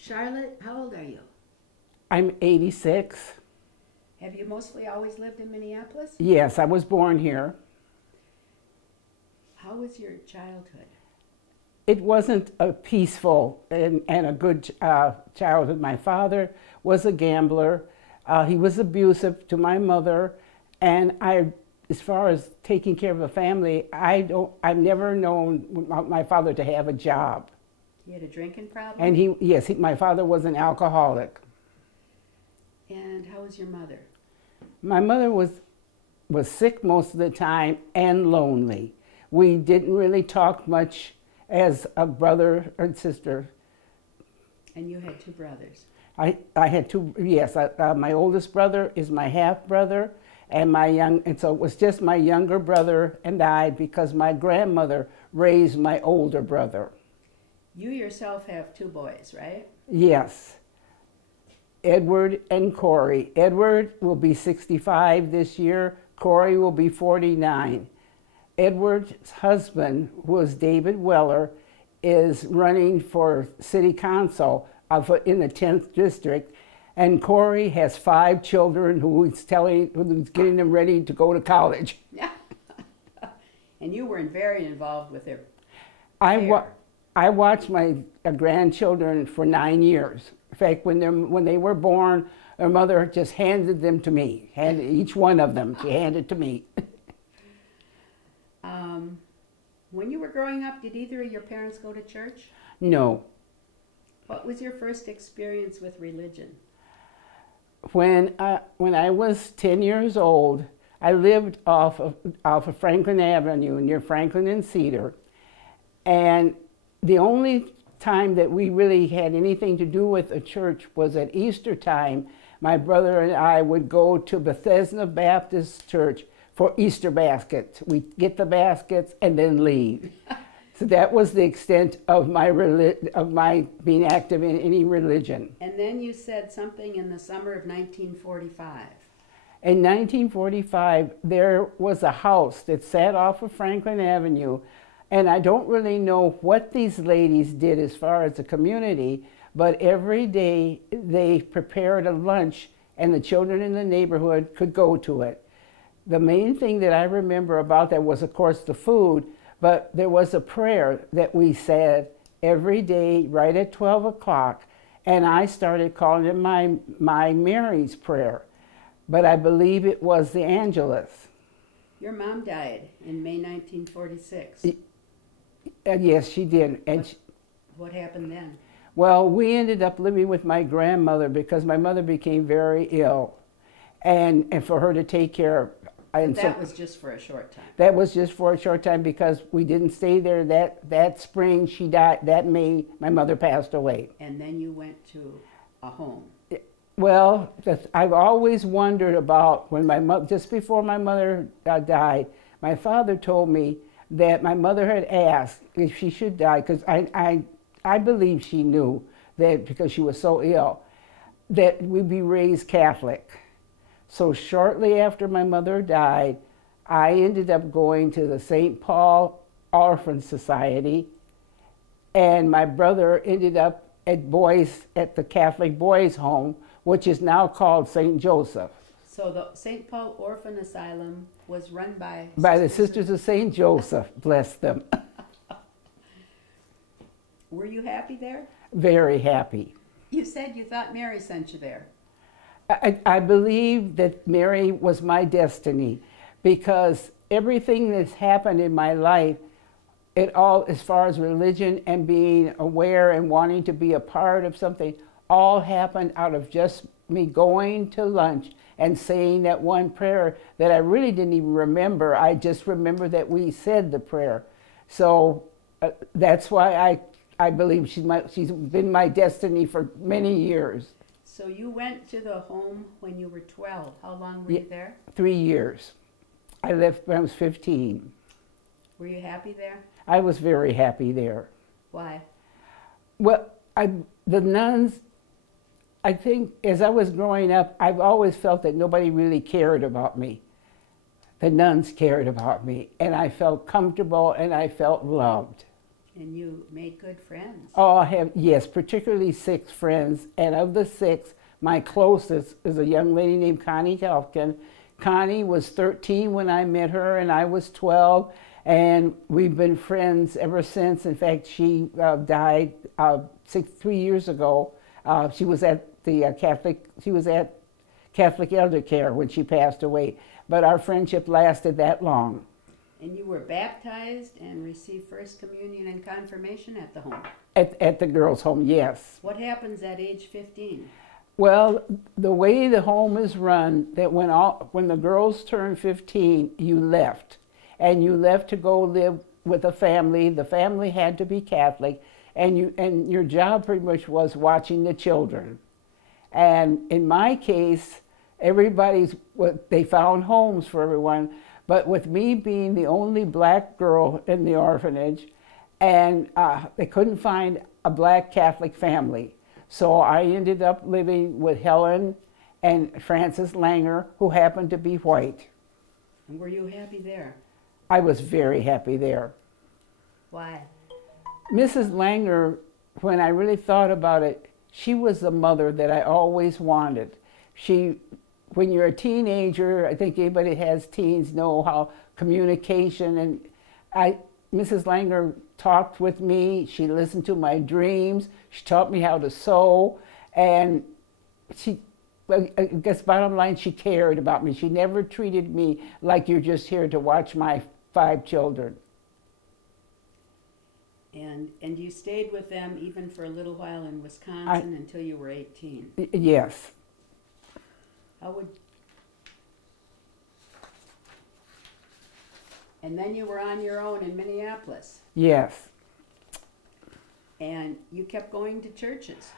Charlotte, how old are you? I'm 86. Have you mostly always lived in Minneapolis? Yes, I was born here. How was your childhood? It wasn't a peaceful and a good childhood. My father was a gambler. He was abusive to my mother, and as far as taking care of a family, I've never known my father to have a job. He had a drinking problem? And yes, my father was an alcoholic. And how was your mother? My mother was sick most of the time and lonely. We didn't really talk much as a brother and sister. And you had two brothers? I had two, yes. My oldest brother is my half-brother, and so it was just my younger brother and I, because my grandmother raised my older brother. You yourself have two boys, right? Yes. Edward and Corey. Edward will be 65 this year. Corey will be 49. Edward's husband, who is David Weller, is running for city council in the 10th district, and Corey has 5 children who's getting them ready to go to college. Yeah. And you were very involved with their I watched my grandchildren for 9 years. In fact, when they were born, their mother just handed them to me. Each one of them, she handed to me. When you were growing up, did either of your parents go to church? No. What was your first experience with religion? When I was 10 years old, I lived off of Franklin Avenue near Franklin and Cedar, and the only time that we really had anything to do with a church was at Easter time. My brother and I would go to Bethesda Baptist Church for Easter baskets. We'd get the baskets and then leave. So that was the extent of my being active in any religion. And then you said something in the summer of 1945. In 1945, there was a house that sat off of Franklin Avenue, and I don't really know what these ladies did as far as the community, but every day they prepared a lunch and the children in the neighborhood could go to it. The main thing that I remember about that was, of course, the food, but there was a prayer that we said every day right at 12 o'clock, and I started calling it my Mary's prayer, but I believe it was the Angelus. Your mom died in May 1946. Yes, she did. And what happened then? Well, we ended up living with my grandmother because my mother became very ill, and for her to take care of. And that was just for a short time. That was just for a short time because we didn't stay there. That spring she died. That May my mother passed away. And then you went to a home. Well, I've always wondered about when just before my mother died, my father told me that my mother had asked if she should die, because I believe she knew that because she was so ill, that we'd be raised Catholic. So shortly after my mother died, I ended up going to the St. Paul Orphan Society, and my brother ended up at the Catholic Boys Home, which is now called St. Joseph. So the St. Paul Orphan Asylum was run by the Sisters of St. Joseph, bless them. Were you happy there? Very happy. You said you thought Mary sent you there. I believe that Mary was my destiny, because everything that's happened in my life, as far as religion and being aware and wanting to be a part of something, all happened out of just me going to lunch and saying that one prayer that I really didn't even remember. I just remember that we said the prayer. So that's why I believe she's been my destiny for many years. So you went to the home when you were 12. How long were you there? 3 years. I left when I was 15. Were you happy there? I was very happy there. Why? Well, the nuns, I think as I was growing up, I've always felt that nobody really cared about me. The nuns cared about me, and I felt comfortable and I felt loved. And you made good friends. Oh, I have, yes, particularly 6 friends. And of the 6, my closest is a young lady named Connie Helfkin. Connie was 13 when I met her, and I was 12. And we've been friends ever since. In fact, she died 3 years ago. She was at the Catholic Elder Care when she passed away. But our friendship lasted that long. And you were baptized and received First Communion and Confirmation at the home? At the girls' home, yes. What happens at age 15? Well, the way the home is run, that when the girls turned 15, you left. And you left to go live with a family. The family had to be Catholic. And your job pretty much was watching the children. And in my case, they found homes for everyone. But with me being the only black girl in the orphanage, and they couldn't find a black Catholic family. So I ended up living with Helen and Frances Langer, who happened to be white. And were you happy there? I was very happy there. Why? Mrs. Langer, when I really thought about it, she was the mother that I always wanted. When you're a teenager, I think anybody that has teens know how communication, and Mrs. Langer talked with me, she listened to my dreams, she taught me how to sew, and I guess bottom line, she cared about me. She never treated me like you're just here to watch my 5 children. And you stayed with them even for a little while in Wisconsin until you were 18? Yes. And then you were on your own in Minneapolis? Yes. And you kept going to churches?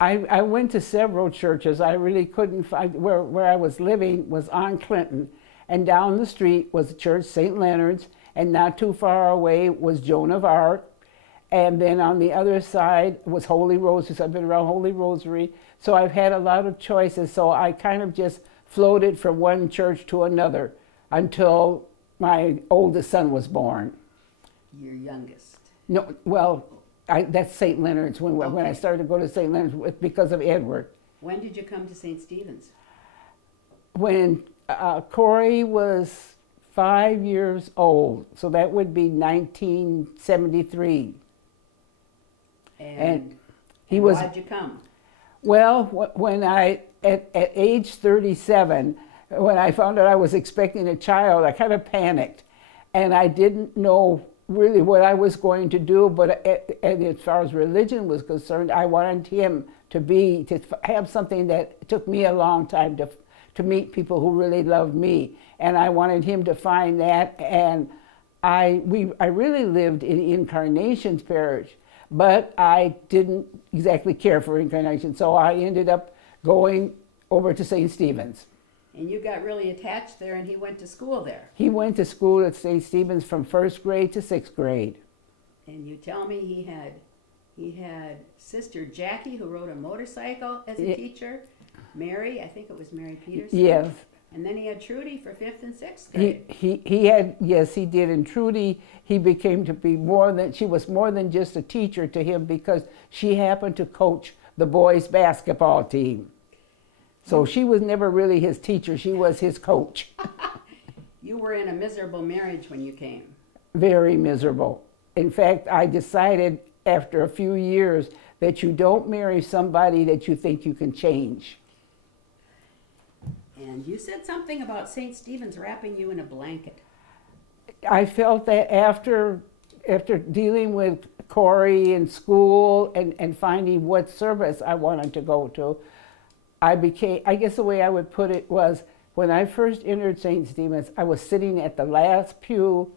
I went to several churches. I really couldn't find, where I was living was on Clinton, and down the street was the church, St. Leonard's, and not too far away was Joan of Arc, and then on the other side was Holy Rosary. I've been around Holy Rosary, so I've had a lot of choices, so I kind of just floated from one church to another until my oldest son was born. Your youngest? No, well, that's St. Leonard's. When I started to go to St. Leonard's because of Edward. When did you come to St. Stephen's? When Corey was 5 years old, so that would be 1973. And why'd you come? Well, when at age 37, when I found out I was expecting a child, I kind of panicked, and I didn't know really what I was going to do. But as far as religion was concerned, I wanted him to have something that took me a long time to meet people who really loved me, and I wanted him to find that. And I really lived in Incarnation's parish, but I didn't exactly care for Incarnation, so I ended up going over to St. Stephen's. And you got really attached there, and he went to school there. He went to school at St. Stephen's from 1st grade to 6th grade. And you tell me he had Sister Jackie, who rode a motorcycle as a teacher. Mary, I think it was Mary Peterson. Yes. And then he had Trudy for 5th and 6th grade. Yes, he did. And Trudy, she was more than just a teacher to him, because she happened to coach the boys' basketball team. So she was never really his teacher, she was his coach. You were in a miserable marriage when you came. Very miserable. In fact, I decided after a few years that you don't marry somebody that you think you can change. And you said something about St. Stephen's wrapping you in a blanket. I felt that after dealing with Corey in school and finding what service I wanted to go to, I guess the way I would put it was, when I first entered St. Stephen's, I was sitting at the last pew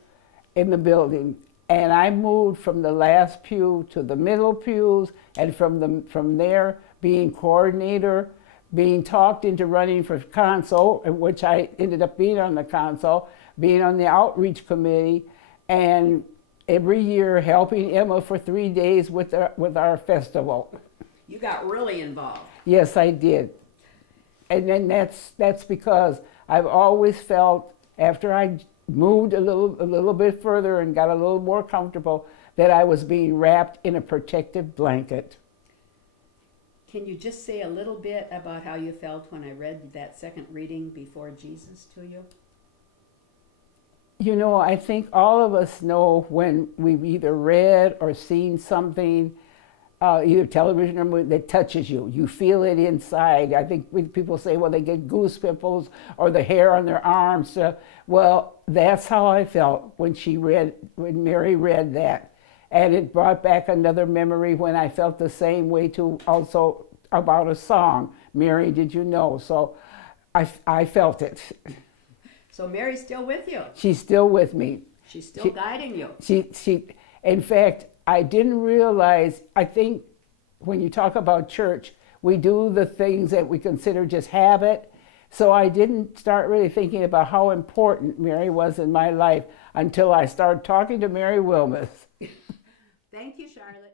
in the building, and I moved from the last pew to the middle pews, and from there being coordinator, being talked into running for console, in which I ended up being on the console, being on the outreach committee, and every year helping Emma for 3 days with our festival. You got really involved. Yes, I did. And then that's because I've always felt, after I moved a little bit further and got a little more comfortable, that I was being wrapped in a protective blanket. Can you just say a little bit about how you felt when I read that second reading before Jesus to you? You know, I think all of us know when we've either read or seen something, either television or movie, that touches you. You feel it inside. I think when people say, well, they get goose pimples or the hair on their arms. Well, that's how I felt when Mary read that. And it brought back another memory when I felt the same way too, also about a song, Mary, Did You Know? So I felt it. So Mary's still with you. She's still with me. She's still guiding you. In fact, I didn't realize, I think when you talk about church, we do the things that we consider just habit. So I didn't start really thinking about how important Mary was in my life until I started talking to Mary Wilmoth. Thank you, Charlotte.